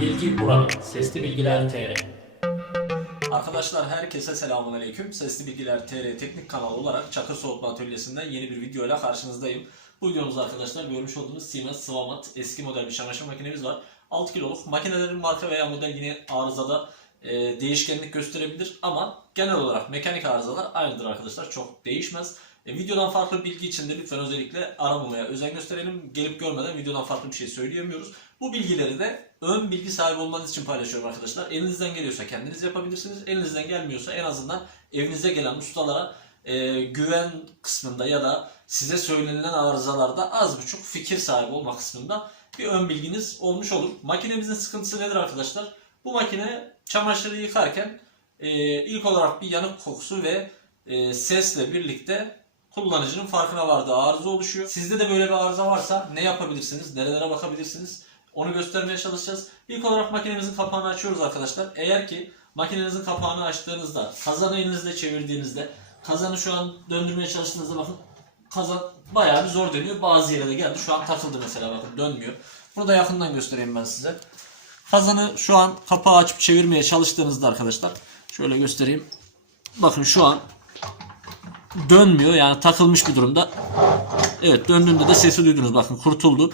Bilgi burada. Sesli Bilgiler TR. Arkadaşlar herkese selamünaleyküm. Sesli Bilgiler TR teknik kanalı olarak Çakır Soğutma Atölyesi'nden yeni bir videoyla karşınızdayım. Bu videomuzda arkadaşlar görmüş olduğunuz Siemens Swamatt eski model bir çamaşır makinemiz var. 6 kiloluk makinelerin marka veya model yine arızada e, değişkenlik gösterebilir ama genel olarak mekanik arızalar aynıdır arkadaşlar. Çok değişmez. E, videodan farklı bilgi için de lütfen özellikle aramamaya özen gösterelim. Gelip görmeden videodan farklı bir şey söyleyemiyoruz. Bu bilgileri de ön bilgi sahibi olmanız için paylaşıyorum arkadaşlar. Elinizden geliyorsa kendiniz yapabilirsiniz. Elinizden gelmiyorsa en azından evinize gelen ustalara e, güven kısmında ya da size söylenilen arızalarda az buçuk fikir sahibi olma kısmında bir ön bilginiz olmuş olur. Makinemizin sıkıntısı nedir arkadaşlar? Bu makine çamaşırı yıkarken e, ilk olarak bir yanık kokusu ve e, sesle birlikte kullanıcının farkına vardığı arıza oluşuyor. Sizde de böyle bir arıza varsa ne yapabilirsiniz? Nerelere bakabilirsiniz? Onu göstermeye çalışacağız. İlk olarak makinemizin kapağını açıyoruz arkadaşlar. Eğer ki makinenizin kapağını açtığınızda, kazanı elinizle çevirdiğinizde, kazanı şu an döndürmeye çalıştığınızda bakın kazan bayağı bir zor dönüyor. Bazı yere de geldi. Şu an takıldı mesela bakın dönmüyor. Bunu da yakından göstereyim ben size. Kazanı şu an kapağı açıp çevirmeye çalıştığınızda arkadaşlar şöyle göstereyim. Bakın şu an dönmüyor yani takılmış bir durumda. Evet döndüğünde de sesi duydunuz bakın kurtuldu.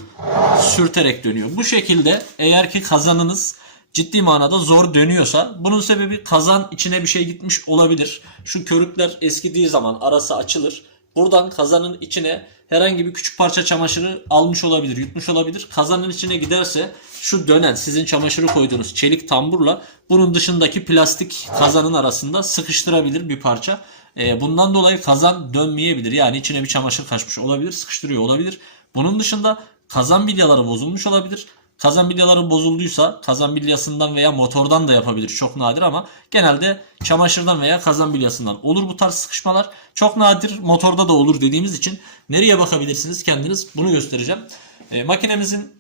Sürterek dönüyor. Bu şekilde eğer ki kazanınız ciddi manada zor dönüyorsa bunun sebebi kazan içine bir şey gitmiş olabilir. Şu körükler eskidiği zaman arası açılır. Buradan kazanın içine herhangi bir küçük parça çamaşırı almış olabilir, yutmuş olabilir. Kazanın içine giderse şu dönen sizin çamaşırı koyduğunuz çelik tamburla bunun dışındaki plastik kazanın arasında sıkıştırabilir bir parça. Ee, bundan dolayı kazan dönmeyebilir. Yani içine bir çamaşır kaçmış olabilir, sıkıştırıyor olabilir. Bunun dışında kazan bilyaları bozulmuş olabilir. Kazan bilyaları bozulduysa kazan bilyasından veya motordan da yapabilir. Çok nadir ama genelde çamaşırdan veya kazan bilyasından olur bu tarz sıkışmalar. Çok nadir motorda da olur dediğimiz için nereye bakabilirsiniz kendiniz bunu göstereceğim. E, makinemizin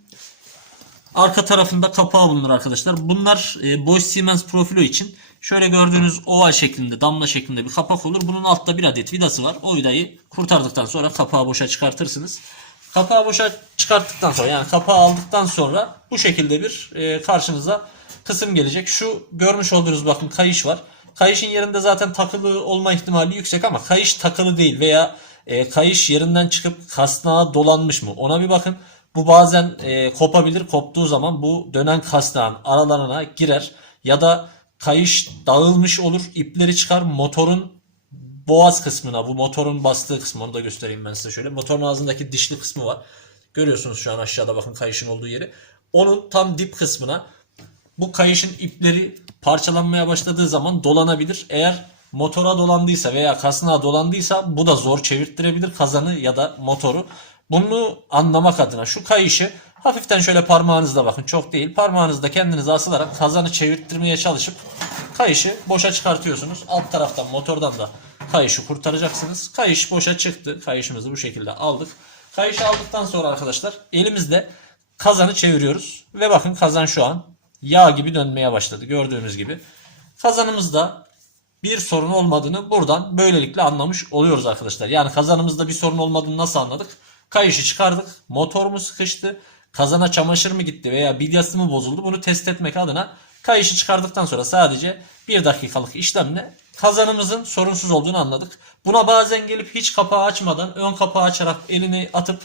arka tarafında kapağı bulunur arkadaşlar. Bunlar e, Bosch Siemens Profilo için şöyle gördüğünüz oval şeklinde damla şeklinde bir kapak olur. Bunun altta bir adet vidası var. O vidayı kurtardıktan sonra kapağı boşa çıkartırsınız. Kapağı boşa çıkarttıktan sonra yani kapağı aldıktan sonra bu şekilde bir e, karşınıza kısım gelecek. Şu görmüş olduğunuz bakın kayış var. Kayışın yerinde zaten takılı olma ihtimali yüksek ama kayış takılı değil veya e, kayış yerinden çıkıp kasnağa dolanmış mı ona bir bakın. Bu bazen e, kopabilir. Koptuğu zaman bu dönen kasnağın aralarına girer ya da kayış dağılmış olur. ipleri çıkar motorun boğaz kısmına bu motorun bastığı kısmı onu da göstereyim ben size şöyle. Motorun ağzındaki dişli kısmı var. Görüyorsunuz şu an aşağıda bakın kayışın olduğu yeri. Onun tam dip kısmına bu kayışın ipleri parçalanmaya başladığı zaman dolanabilir. Eğer motora dolandıysa veya kasnağa dolandıysa bu da zor çevirttirebilir kazanı ya da motoru. Bunu anlamak adına şu kayışı hafiften şöyle parmağınızla bakın çok değil parmağınızda kendinize asılarak kazanı çevirttirmeye çalışıp kayışı boşa çıkartıyorsunuz. Alt taraftan motordan da kayışı kurtaracaksınız. Kayış boşa çıktı. Kayışımızı bu şekilde aldık. Kayışı aldıktan sonra arkadaşlar elimizde kazanı çeviriyoruz. Ve bakın kazan şu an yağ gibi dönmeye başladı gördüğünüz gibi. Kazanımızda bir sorun olmadığını buradan böylelikle anlamış oluyoruz arkadaşlar. Yani kazanımızda bir sorun olmadığını nasıl anladık? Kayışı çıkardık. Motor mu sıkıştı? Kazana çamaşır mı gitti veya bilyası mı bozuldu? Bunu test etmek adına kayışı çıkardıktan sonra sadece bir dakikalık işlemle kazanımızın sorunsuz olduğunu anladık. Buna bazen gelip hiç kapağı açmadan ön kapağı açarak elini atıp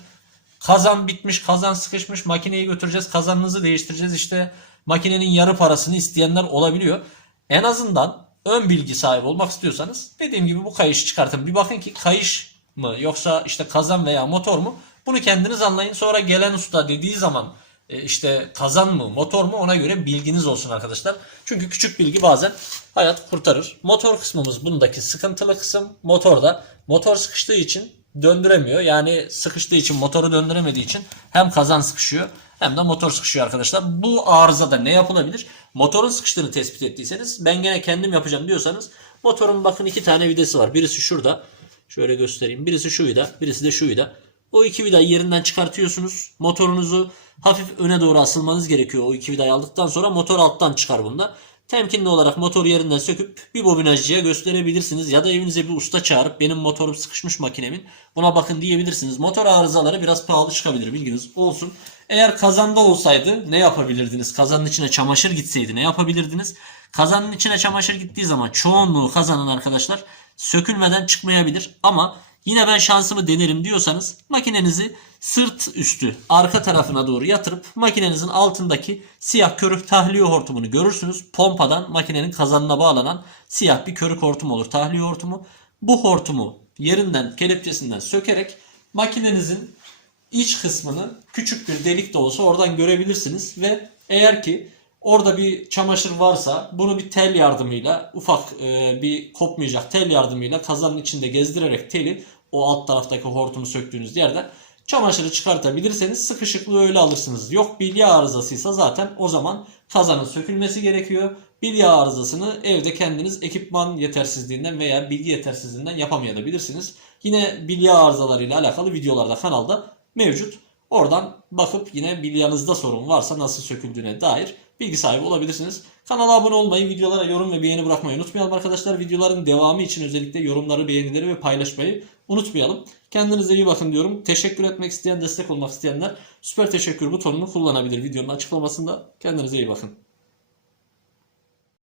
kazan bitmiş, kazan sıkışmış, makineyi götüreceğiz, kazanınızı değiştireceğiz. İşte makinenin yarı parasını isteyenler olabiliyor. En azından ön bilgi sahibi olmak istiyorsanız dediğim gibi bu kayışı çıkartın. Bir bakın ki kayış mı yoksa işte kazan veya motor mu? Bunu kendiniz anlayın. Sonra gelen usta dediği zaman e, işte kazan mı motor mu ona göre bilginiz olsun arkadaşlar. Çünkü küçük bilgi bazen hayat kurtarır. Motor kısmımız bundaki sıkıntılı kısım. Motorda motor sıkıştığı için döndüremiyor. Yani sıkıştığı için motoru döndüremediği için hem kazan sıkışıyor hem de motor sıkışıyor arkadaşlar. Bu arızada ne yapılabilir? Motorun sıkıştığını tespit ettiyseniz ben gene kendim yapacağım diyorsanız motorun bakın iki tane vidası var. Birisi şurada. Şöyle göstereyim. Birisi şu vida, birisi de şu vida. O iki vidayı yerinden çıkartıyorsunuz. Motorunuzu hafif öne doğru asılmanız gerekiyor. O iki vidayı aldıktan sonra motor alttan çıkar bunda. temkinli olarak motor yerinden söküp bir bobinajcıya gösterebilirsiniz. Ya da evinize bir usta çağırıp benim motorum sıkışmış makinemin buna bakın diyebilirsiniz. Motor arızaları biraz pahalı çıkabilir bilginiz olsun. Eğer kazanda olsaydı ne yapabilirdiniz? Kazanın içine çamaşır gitseydi ne yapabilirdiniz? Kazanın içine çamaşır gittiği zaman çoğunluğu kazanan arkadaşlar sökülmeden çıkmayabilir. Ama yine ben şansımı denerim diyorsanız makinenizi sırt üstü arka tarafına doğru yatırıp makinenizin altındaki siyah körük tahliye hortumunu görürsünüz. Pompadan makinenin kazanına bağlanan siyah bir körük hortum olur tahliye hortumu. Bu hortumu yerinden kelepçesinden sökerek makinenizin iç kısmını küçük bir delik de olsa oradan görebilirsiniz ve eğer ki orada bir çamaşır varsa bunu bir tel yardımıyla ufak e, bir kopmayacak tel yardımıyla kazanın içinde gezdirerek teli o alt taraftaki hortumu söktüğünüz yerden çamaşırı çıkartabilirseniz sıkışıklığı öyle alırsınız. Yok bilye arızasıysa zaten o zaman kazanın sökülmesi gerekiyor. Bilye arızasını evde kendiniz ekipman yetersizliğinden veya bilgi yetersizliğinden yapamayabilirsiniz. Yine bilye arızalarıyla alakalı videolarda kanalda mevcut. Oradan bakıp yine bilyanızda sorun varsa nasıl söküldüğüne dair bilgi sahibi olabilirsiniz. Kanala abone olmayı, videolara yorum ve beğeni bırakmayı unutmayalım arkadaşlar. Videoların devamı için özellikle yorumları, beğenileri ve paylaşmayı unutmayalım. Kendinize iyi bakın diyorum. Teşekkür etmek isteyen, destek olmak isteyenler süper teşekkür butonunu kullanabilir videonun açıklamasında. Kendinize iyi bakın.